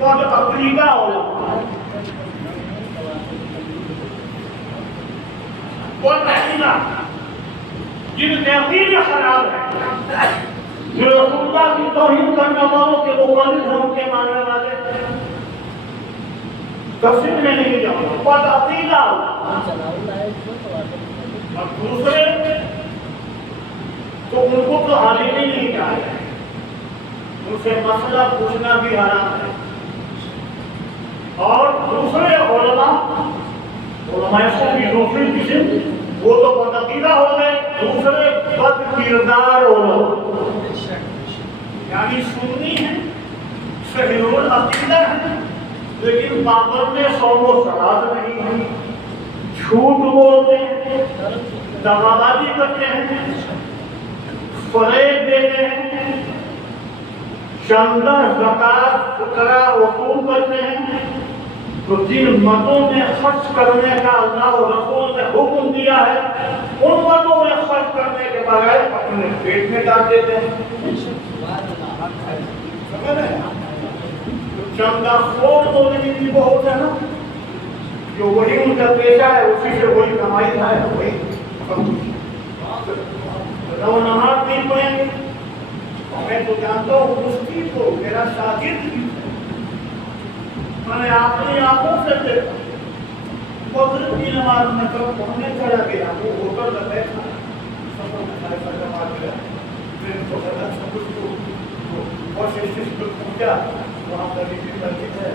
اور عقیدہ علماء اور عقیدہ جن کے عقیدے خراب ہے، جو رسول اللہ کی توہین کرنے والوں کے مخالف ہیں، ان کے ماننے والے تفصیل میں نہیں جاؤں گا، بس عقیدہ اور دوسرے تو ان کو تو عالم ہی نہیں چاہتے، ان سے مسئلہ پوچھنا بھی حرام ہے، اور دوسرے علماء سے بھی دوسری قسم وہ تو بدعقیدہ ہو گئے، دوسرے بد کردار علماء یعنی سنی ہیں، صحیح العقیدہ ہیں، لیکن پابند صوم و صلاۃ نہیں ہے، جھوٹ بولتے ہیں، دغابازی کرتے ہیں، فریب دیتے ہیں، چندہ زکات فقرا وصول کرتے ہیں، تو جن مدوں میں خرچ کرنے کا اللہ و رسول نے حکم دیا ہے، ان مدوں میں خرچ کرنے کے بغیر اپنے پیٹ میں ڈال دیتے ہیں۔ چندہ خور تو بھی بہت ہے نا، جو وہی ان کا پیشہ ہے، اسی سے وہی کمائی ہے، وہی وہ نماز نہیں پڑھیں گے۔ میں تو جانتا ہوں مفتی کو، میرا شاگرد بھی، میں نے اپنی آنکھوں سے دیکھا مغرب کی نماز میں تو پڑھنے چلا گیا، وہ ہوٹل میں بیٹھا سفر میں ایسا جمع گیا، پھر تو سب کچھ بہت اسٹیج پر پہنچا، وہاں پر بھی مسجد ہے،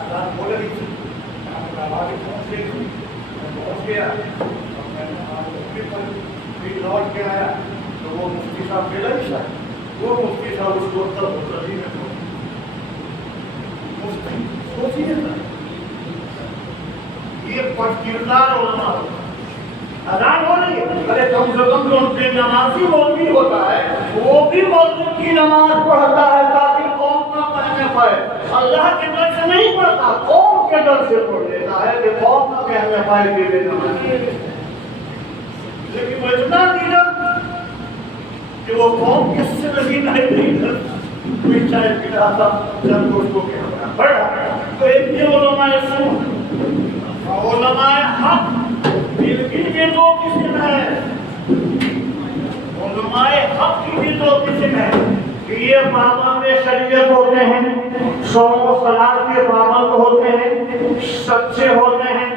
آزاد بول رہی تھی، آواز پہنچ گئی تھی، میں پہنچ گیا، اور میں نے پھر لوٹ کے آیا تو وہ مفتی صاحب ملا ہی شاید، وہ مفتی صاحب اس کو تب مصلی میں پہنچ مفتی سوچیے نا، یہ بد کردار علماء اذان ہو رہی ہے، ارے کم سے کم جو ان کے نمازی مولوی ہوتا ہے وہ بھی مغرب کی نماز پڑھتا ہے تاکہ قوم نہ کہنے پائے، اللہ کے ڈر سے نہیں پڑھتا، قوم کے ڈر سے پڑھ لیتا ہے کہ قوم نہ کہنے پائے کہ یہ نمازی ہے، لیکن وہ اتنا نیڈر کہ وہ قوم کس سے نہیں کرتا، کوئی چائے پی رہا تھا جب اس کو کہنا پڑا، تو ایک یہ علماء سن علماء حق ان کی بھی دو قسم ہے، علماء حق کی بھی دو قسم ہے کہ یہ پابند شریعت ہوتے ہیں، صوم و صلاۃ کے پابند ہوتے ہیں، سچے ہوتے ہیں،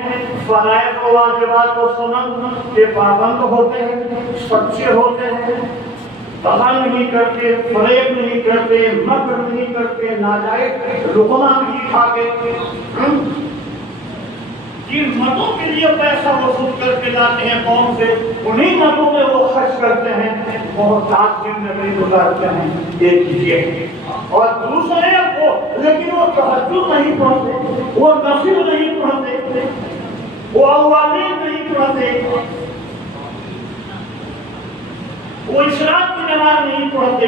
فرائض و واجبات و سنن کے پابند ہوتے ہیں، سچے ہوتے ہیں، دغا نہیں کرتے، فریب نہیں کرتے، مکر نہیں کرتے، ناجائز لقمہ نہیں کھاتے، جن مدوں کے لیے پیسہ وصول کر کے لاتے ہیں قوم سے، انہی مدوں میں وہ خرچ کرتے ہیں، بہت آج زندگی گزارتے ہیں، یہ کیجیے۔ اور دوسرے وہ لیکن وہ تہجد نہیں پڑھتے، وہ نفل نہیں پڑھتے، وہ اوابین نہیں پڑھتے، وہ اشراق کی نماز نہیں پڑھتے،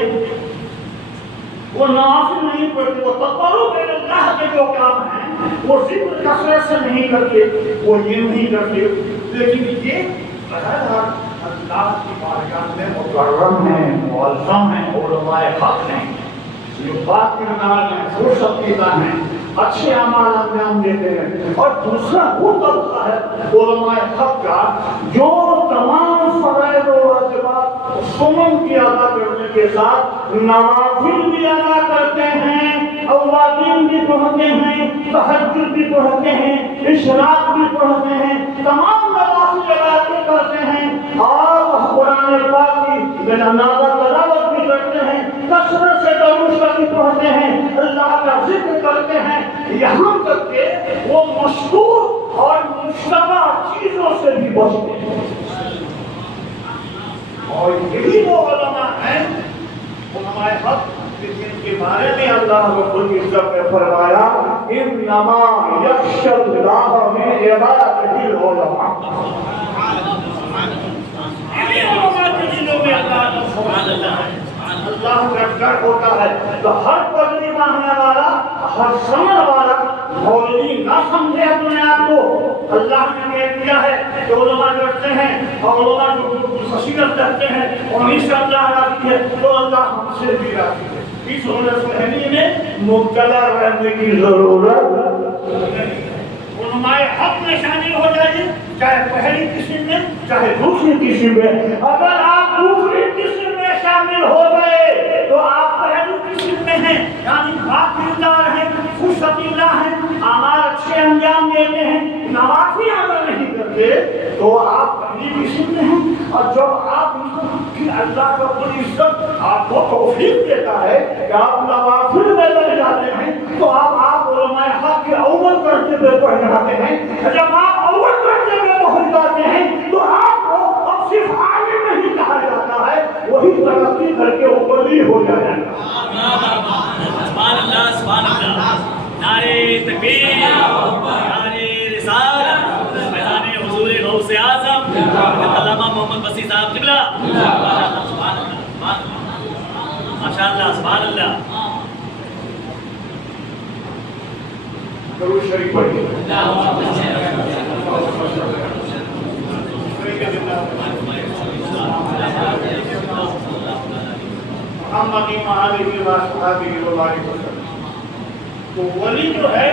وہ نوافل نہیں پڑھتے، وہ تقرب اللہ کے جو کام ہیں وہ ذکر کثرت سے نہیں کرتے، وہ یہ نہیں کرتے، لیکن یہ اللہ کی بارگاہ میں مکرم ہیں، معظم ہیں، علماء حق ہیں، جو بات کردار ہیں، خوش عقیدہ ہیں، اچھے اعمال انجام دیتے ہیں۔ اور دوسرا وہ طبقہ ہے علماء حق کا جو تمام فرائض و واجبات سنن کی ادا کرنے کے ساتھ نوافل بھی ادا کرتے ہیں، اوابین بھی پڑھتے ہیں، تہجد بھی پڑھتے ہیں، اشراق بھی پڑھتے ہیں، تمام نوافل ادا کرتے ہیں، اور قرآن پاک کی بنیادہ تلاوت بھی کرتے ہیں، کثرت سے درود شریف پڑھتے ہیں، اللہ کا ذکر کرتے ہیں، یہاں تک کہ وہ مشکور اور مشتبہ چیزوں سے بھی بچتے ہیں۔ اور یہی وہ علماء ہیں، علماء حق جن کے بارے میں اللہ رب العزت نے فرمایا انما یخشی اللہ من عبادہ العلماء، انہی علماء کے دلوں میں اللہ کا ڈر ہوتا ہے۔ تو ہر پگڑی باندھنے والا، ہر سمجھ والا مولوی نہ سمجھے اپنے آپ کو، اللہ نے کہہ دیا ہے کہ علماء ڈرتے ہیں، اور علماء جو فصیلت رکھتے ہیں انہیں سے اللہ راضی ہے، تو اللہ ہم سے بھی راضی ہے۔ اس سورہ سہلی میں مبتلا رہنے کی ضرورت نہیں۔ علماء حق میں شامل ہو جائیے، چاہے پہلی قسم میں چاہے دوسری قسم میں۔ اگر آپ دوسری قسم میں شامل ہو گئے تو آپ پہلی قسم میں ہیں، یعنی باقیدار ہیں، خوشبیلا ہیں، اعمال اچھے انجام دیتے ہیں، نوافل عمل نہیں کرتے تو آپ پہلی قسم میں ہیں۔ اور جب آپ اللہ رب العزت آپ کو توفیق دیتا ہے کہ آپ نوافل میں لگ جاتے ہیں تو آپ علماء حق کے اول درجے میں پڑھ جاتے ہیں۔ جب آپ اول درجے میں پہنچ جاتے ہیں تو آپ کو اب صرف عالم نہیں کہا جاتا ہے، وہی ترقی کر کے ولی ہو جائے گا۔ سبحان اللہ سبحان اللہ، نعرہ تکبیر، نعرہ رسالت، میدان حضور غوث اعظم علامہ محمد وسیع صاحب قبلہ، سبحان اللہ ماشاء اللہ سبحان اللہ۔ درود شریف پڑھیے۔ محمد وآلہ وصحبہ وبارک وسلم۔ تو ولی جو ہے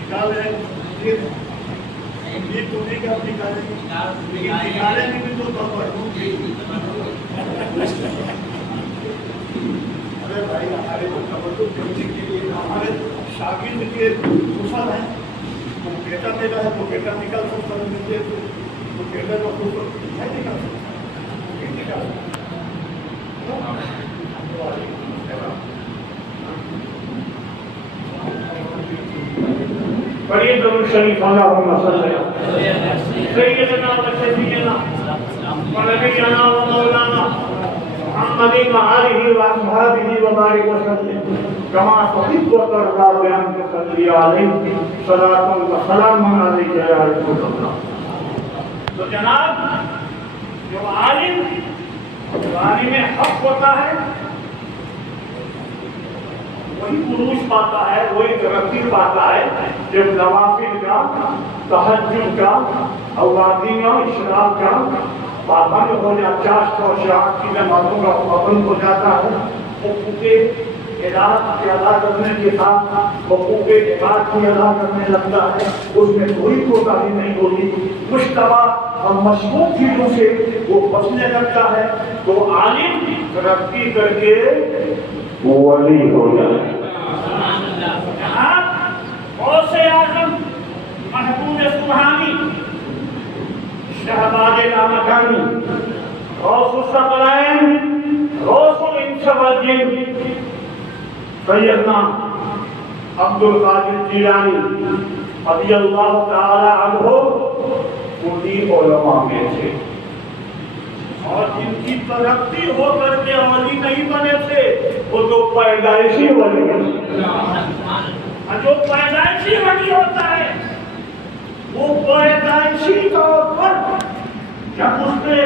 نکال ہے یہ تو نہیں کہ آپ نکالیں گے، لیکن نکالیں گے بھی تو کب پڑھوں گی۔ ارے بھائی ہمارے ہمارے شاگرد کے خوشحال ہیں، وہ بیٹا میرا ہے تو بیٹا نکال سکتا ہے، مجھے تو بیٹا کا خوش ہے نکال سکتا نکال پڑھیے درود شریف اللہم صلی سیدنا و شفیعنا و نبینا و مولانا محمد وآلہ وصحبہ وبارک وسلم کما تحب و ترضی بأن تصلی علیہ صلاۃ و سلام علیک یا رسول اللہ۔ تو جناب جو عالم حق ہوتا ہے وہی عروج پاتا ہے، وہی ترقی پاتا ہے جب نوافل کا، تہجد کا، اوقاتیہ اشراق کا پابند ہو جاتا، چاشت و اشراق کی نمازوں کا پابند ہو جاتا ہے، حقوق عبادت کی ادا کرنے کے ساتھ حقوق عبادت کی ادا کرنے لگتا ہے، اس میں کوئی کوتاہی نہیں ہوتی، مشتبہ اور مشکوک چیزوں سے وہ بچنے لگتا ہے، تو عالم ترقی کر کے ولی ہو جائے۔ غوث اعظم محبوب سبحانی شہباز لامکانی غوث الثقلین غوث الانس والجن سیدنا عبد القادر جیلانی رضی اللہ تعالی عنہ انہی علماء میں تھے، اور جن کی ترقی ہو کر کے ولی نہیں بنے تھے وہ تو پیدائشی ولی ہیں۔ جو پیدائشی ولی ہوتا ہے وہ پیدائشی طور پر جب اس نے